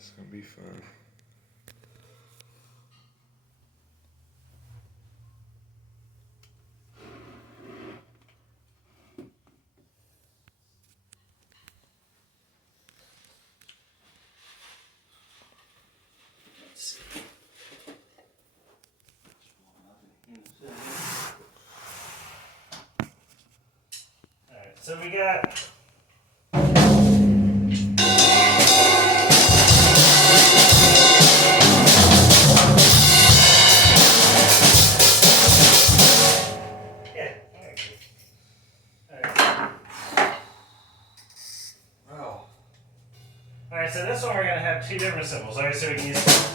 It's gonna be fun. Alright, so we got Alright, so this one we're going to have two different symbols. Alright, so we can use.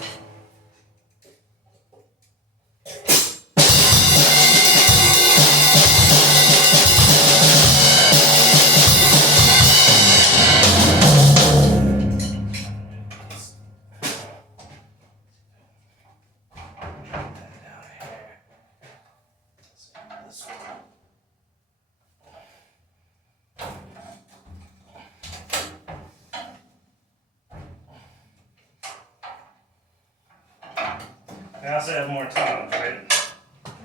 I also have more toms, right?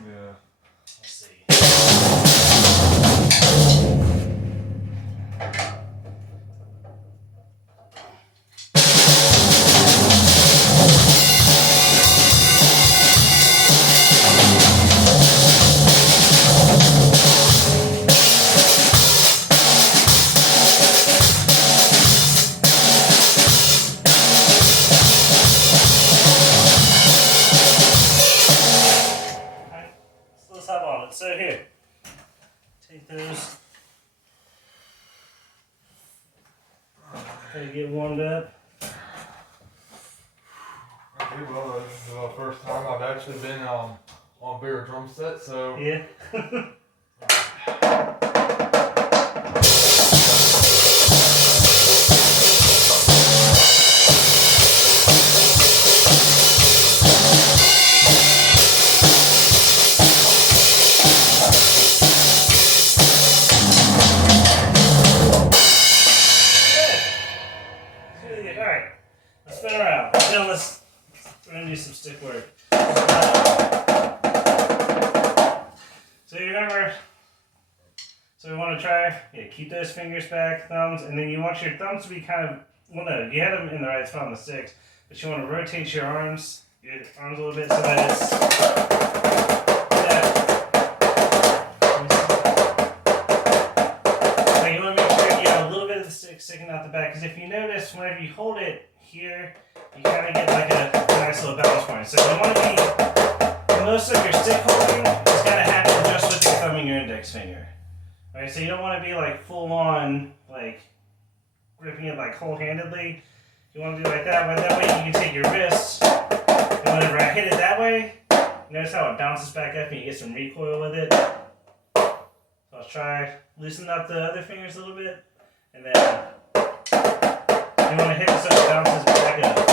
Yeah. Let's see. Let's have on it. So here, take those. Try to get warmed up. Okay, well, this is the first time I've actually been on a bigger drum set, so Yeah. Alright, let's spin around. Now we're going to do some stick work. So you remember, so we want to try, keep those fingers back, thumbs, and then you want your thumbs to be kind of, well no, you had them in the right spot on the sticks, but you want to rotate your arms a little bit so that it's, like you want to make sure you have a little bit of the stick sticking out the back, because if you notice, whenever you hold it here, you kind of get like a nice little balance point. So you want to be, most of your stick holding is going to happen just with your thumb and your index finger. Right? So you don't want to be like full on, like gripping it like whole-handedly. You want to do it like that, but that way you can take your wrist, and whenever I hit it that way, notice how it bounces back up and you get some recoil with it. So I'll try loosen up the other fingers a little bit, and then you want to hit it so it bounces back up.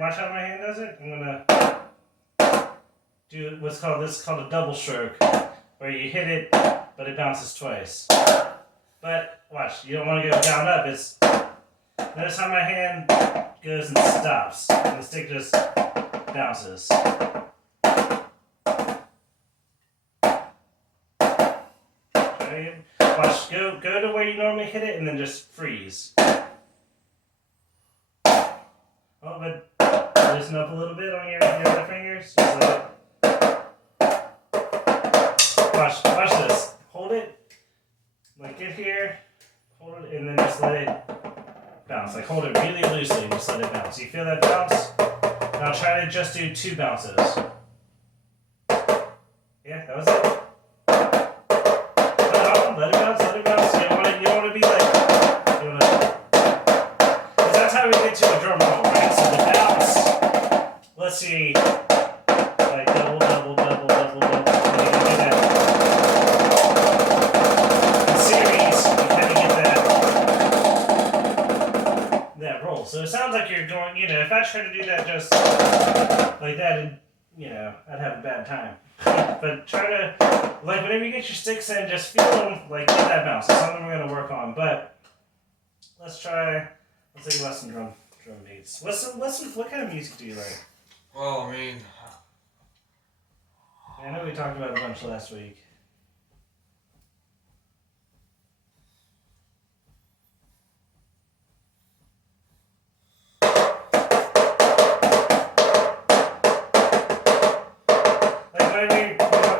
Watch how my hand does it. I'm gonna do what's called a double stroke, where you hit it, but it bounces twice. But watch, you don't want to go down up. Notice how my hand goes and stops, and the stick just bounces. Okay. Watch, go to where you normally hit it, and then just freeze. Oh, but loosen up a little bit on your other fingers. Watch this. Hold it. Like get here, hold it, and then just let it bounce. Like hold it really loosely and just let it bounce. You feel that bounce? Now try to just do 2 bounces. Yeah, that was it. Let it bounce, let it bounce. You don't want to be like, because that's how we get to a drum roll, right? So the bounce, let's see, like double, double, double, double, double. And you can do that. In series, you kind of get that that roll. So it sounds like you're going, if I try to do that just like that, I'd have a bad time. But try to, like, whenever you get your sticks in, just feel them, like, get that bounce. That's something we're going to work on. But let's take a lesson drum beats. What kind of music do you like? Well, I mean, I know we talked about a bunch last week.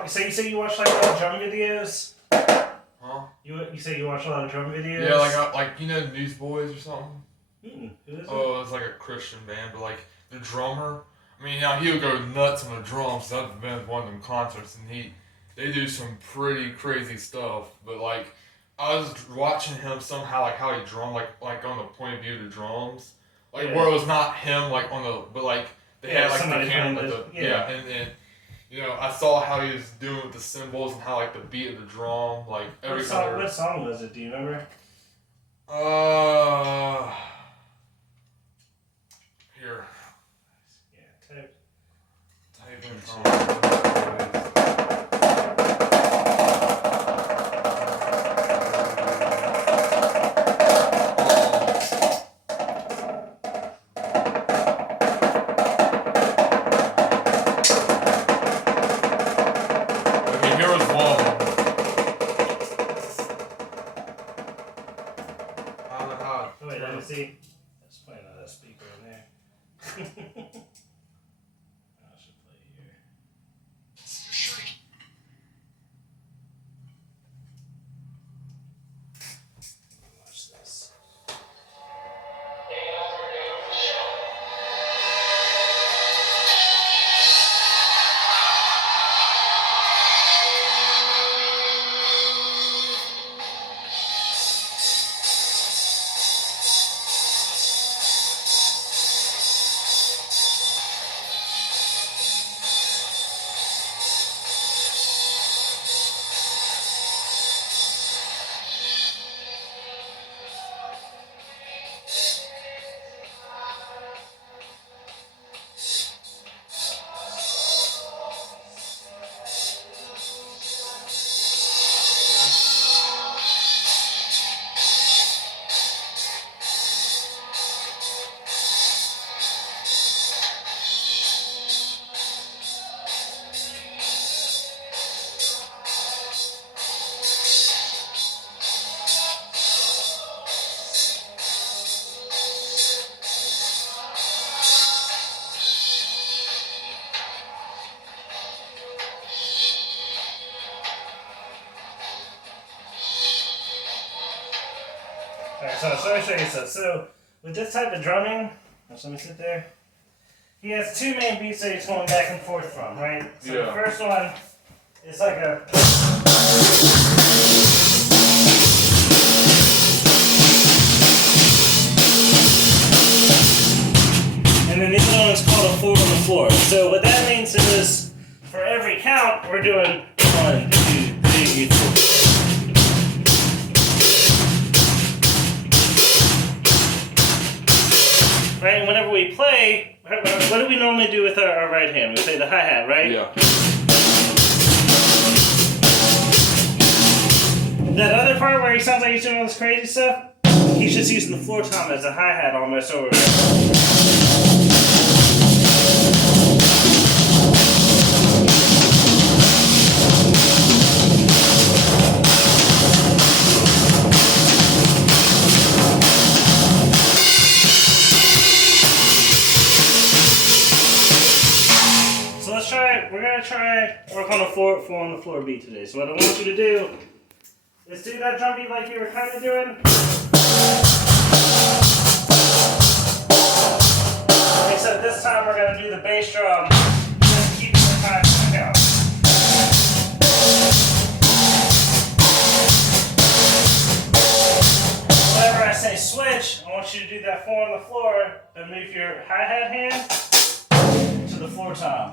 So you say you watch like a lot of drum videos? huh? You say you watch a lot of drum videos? Yeah, like Newsboys or something. Who is it? Oh, it's like a Christian band, but like the drummer. I mean, now he'll go nuts on the drums. I've been at one of them concerts, and they do some pretty crazy stuff. But like, I was watching him somehow, like how he drummed, like on the point of view of the drums, like where it was not him, like on the, but like they had like the camera, and I saw how he was doing with the cymbals and how like the beat of the drum, like every color. What song was it? Do you remember? Here. Yeah, Type in. Okay, here was one. I don't know how. Oh wait, let me see. Let's play another speaker in there. I should play here. Watch this. Alright, so let me show you stuff. So, with this type of drumming, let me sit there. He has two main beats that he's going back and forth from, right? So the first one is like a. And then the other one is called a 4 on the floor. So what that means is, for every count, we're doing 1, 2, 3, 4. Right, and whenever we play, what do we normally do with our right hand? We play the hi-hat, right? Yeah. That other part where he sounds like he's doing all this crazy stuff, he's just using the floor tom as a hi-hat almost over there. We're gonna try work on the 4 on the floor beat today. So what I want you to do is do that drum beat like you were kind of doing. Except this time we're gonna do the bass drum, just keeping the time count. Whenever I say switch, I want you to do that 4 on the floor and move your hi-hat hand to the floor tom.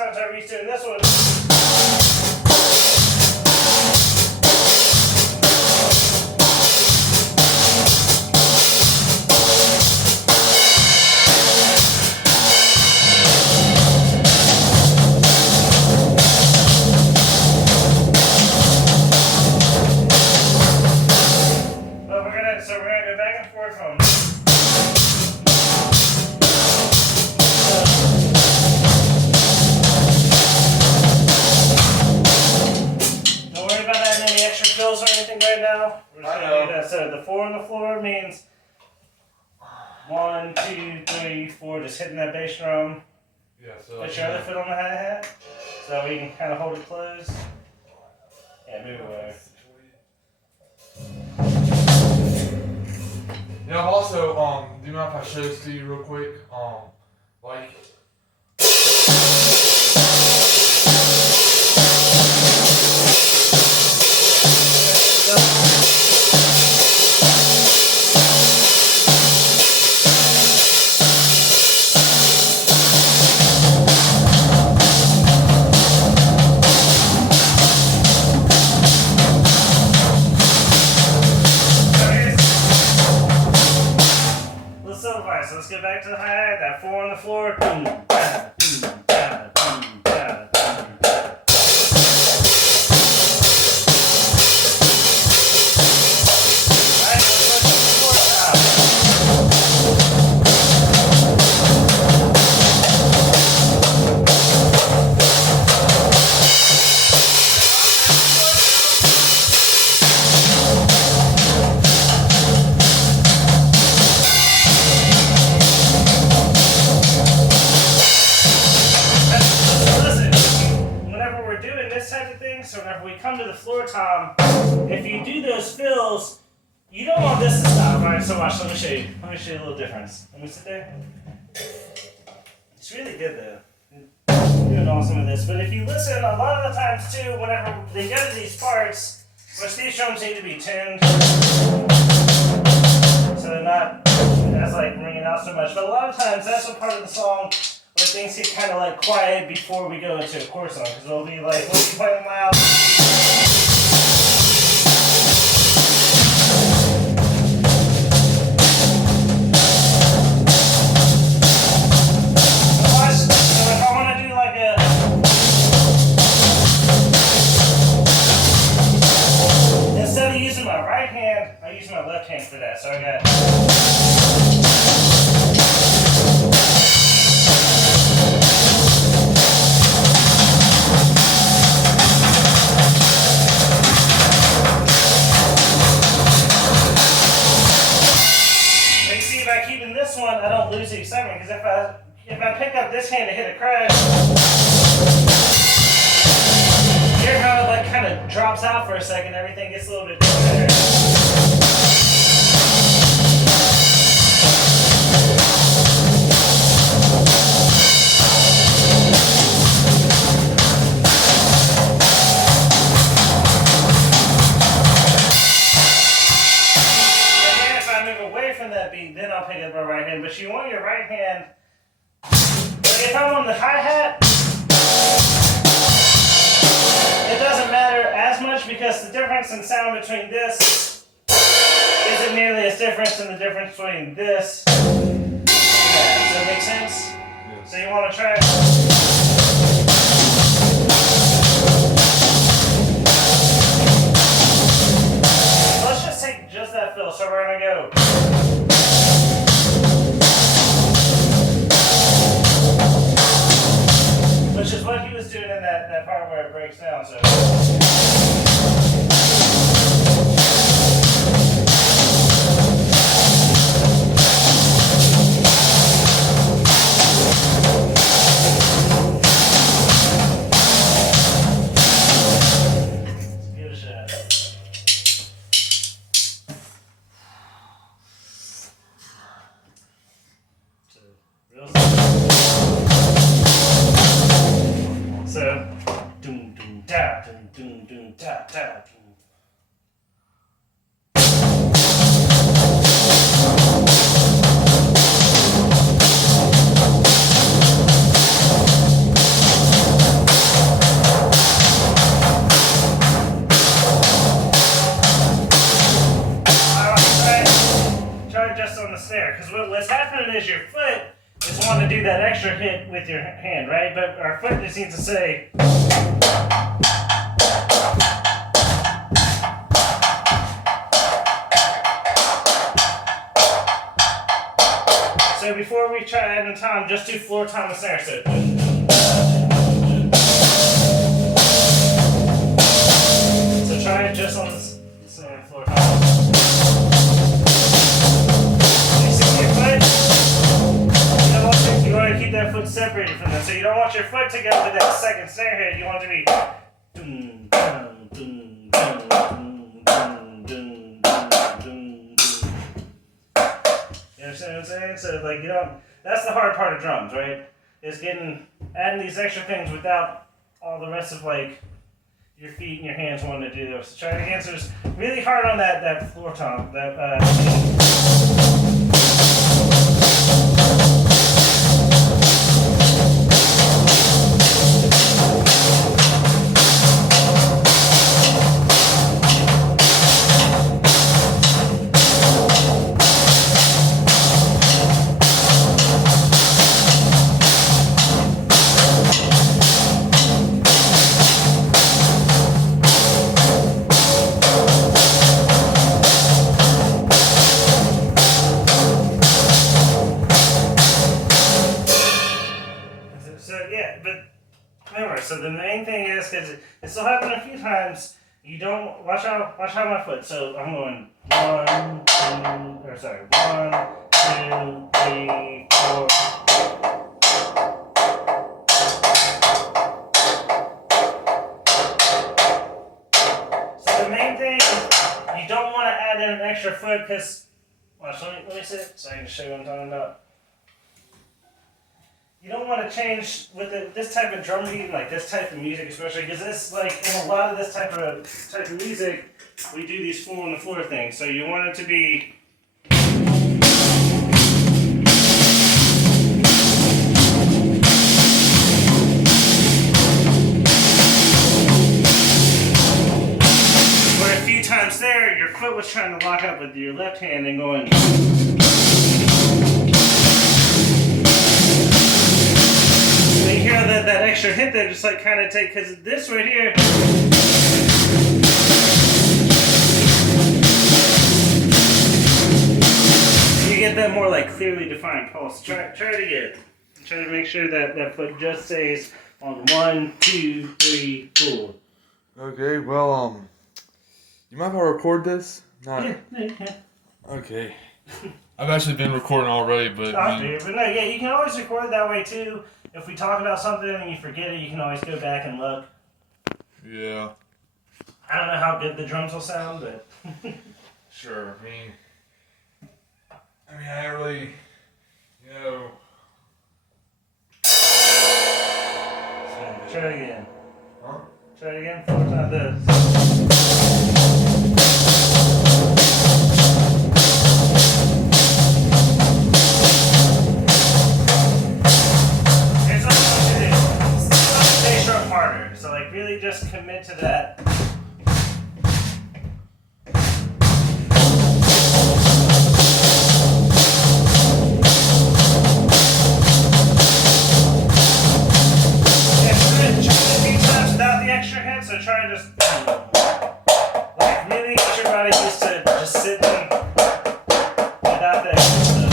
times I reach doing this one. So we're gonna go back and forth from. Don't worry about adding any extra fills or anything right now. We're just gonna do that. So the 4 on the floor means 1, 2, 3, 4. Just hitting that bass drum. Yeah. So. Put your other foot on the hi-hat, so that we can kind of hold it closed. Yeah, move away. Yeah, also, do you mind if I show this to you real quick? Like. So let's get back to the hi-hat. That 4 on the floor. Boom, da, boom, da, boom, da, boom, da. Alright, let's go to the floor top. So whenever we come to the floor tom, if you do those fills, you don't want this to stop. Alright, so watch, let me show you. Let me show you a little difference. Let me sit there. It's really good though. You're doing awesome with this. But if you listen, a lot of the times too, whenever they go to these parts, which these drums need to be tuned, so they're not as like ringing out so much. But a lot of times that's a part of the song where things get kind of like quiet before we go into a chorus song, because it'll be like, we'll be playing loud. So if I want to do like a, instead of using my right hand, I use my left hand for that. So I got. This one, I don't lose the excitement, because if I pick up this hand to hit a crash, hear how it like kind of drops out for a second, everything gets a little bit better. Then I'll pick up my right hand. But you want your right hand. Like if I'm on the hi-hat, it doesn't matter as much because the difference in sound between this isn't nearly as different than the difference between this. Yeah, does that make sense? Yes. So you want to try it? Let's just take just that fill. So we're going to go. Which is what he was doing in that part where it breaks down. So. Give it a shot. So, real So, doom doom da doom doom doom da da doom. just on the snare. Because what's happening is your foot is wanting to do that extra hit with your hand, right? But our foot just needs to say. So before we try adding tom, just do floor tom and snare. So. So try it just on the snare floor tom. You see your foot? You want to keep that foot separated from that. So you don't want your foot to go with that second snare hit. You want it to be. Dun, dun, dun, dun, dun, dun, dun, dun, dun. You understand what I'm saying? So like you don't. That's the hard part of drums, right? Is adding these extra things without all the rest of like your feet and your hands wanting to do those. So try it again. So it's really hard on that floor tom. So the main thing is, because it still happened a few times, you don't, watch out my foot. So I'm going 1, 2, 3, 4. So the main thing, you don't want to add in an extra foot because, watch, let me sit so I can show you what I'm talking about. You don't want to change with this type of drum beat, like this type of music, especially because this, like in a lot of this type of music, we do these 4 on the floor things. So you want it to be. Where a few times there, your foot was trying to lock up with your left hand and going. You hear that extra hit there, just like kind of take, because this right here. You get that more like clearly defined pulse. Try it again. Try to make sure that foot just stays on 1, 2, 3, 4. Okay, well, you mind if I record this? Not. Yeah. Okay. I've actually been recording already, but. But no, yeah, you can always record that way too. If we talk about something and you forget it, you can always go back and look. Yeah. I don't know how good the drums will sound, but. Sure. I really, Try it again. Huh? Try it again. Four times this. So like really just commit to that. And try to beat times without the extra hit, so try to just like really get your body used to just sitting without the extra stuff.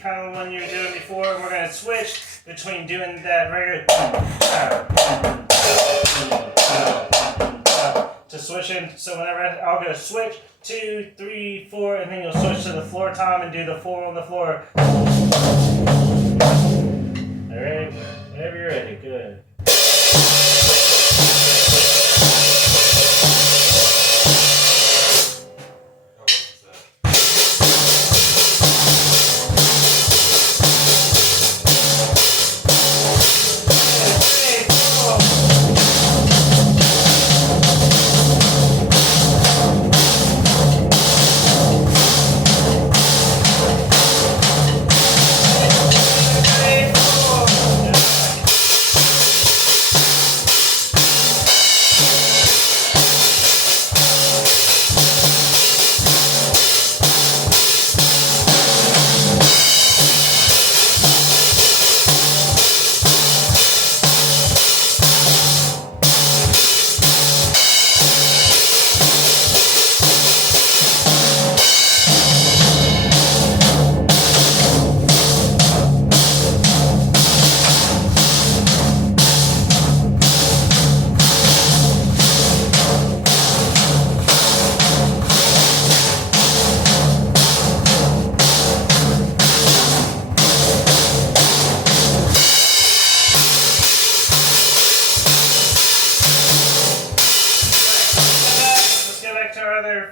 Kind of one you were doing before, and we're going to switch between doing that regular to switch in. So whenever I'll go switch 2, 3, 4, and then you'll switch to the floor tom and do the 4 on the floor. Alright, whenever you're ready, good.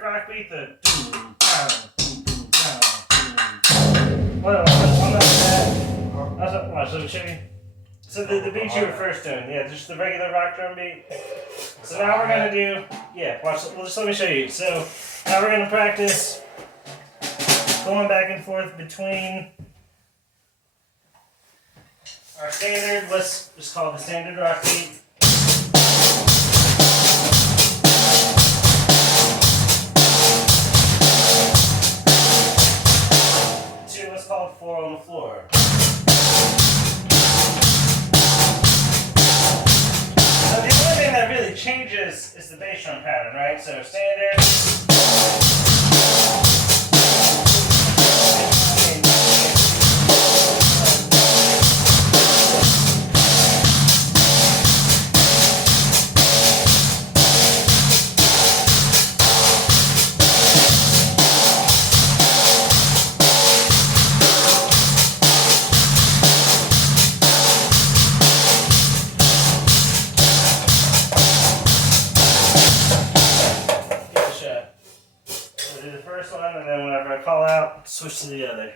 Rock beat, the doom, down, doom, doom, down, doom. What on that? Watch, let me show you. So the beat you were first doing, yeah, just the regular rock drum beat. So now we're gonna do, yeah, watch, well, just let me show you. So now we're gonna practice going back and forth between our standard, let's just call it the standard rock beat. Called 4 on the floor. Now the only thing that really changes is the bass drum pattern, right? So standard. And then whenever I call out, switch to the other.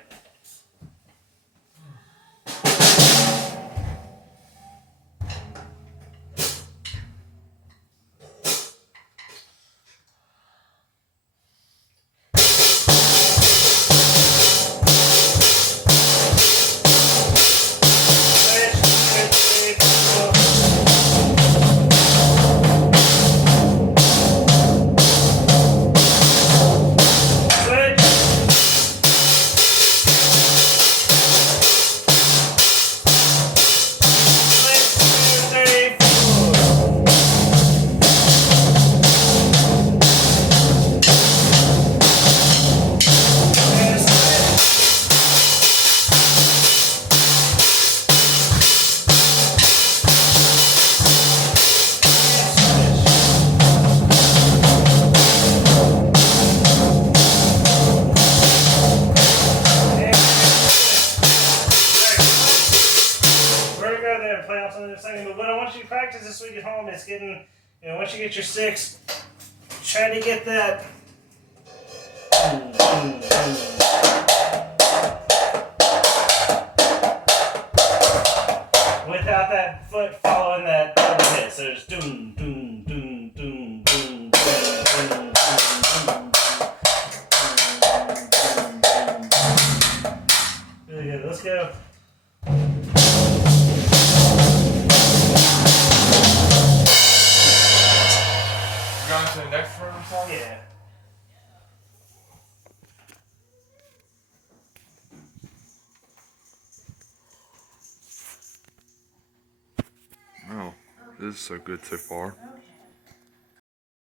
But what I want you to practice this week at home is getting, once you get your 6, try to get that. Without that foot following that double hit. So just doom, doom, doom, doom, doom, doom, doom, doom, really good. Let's go. Going to the next room or something? Yeah. Oh, this is so good so far.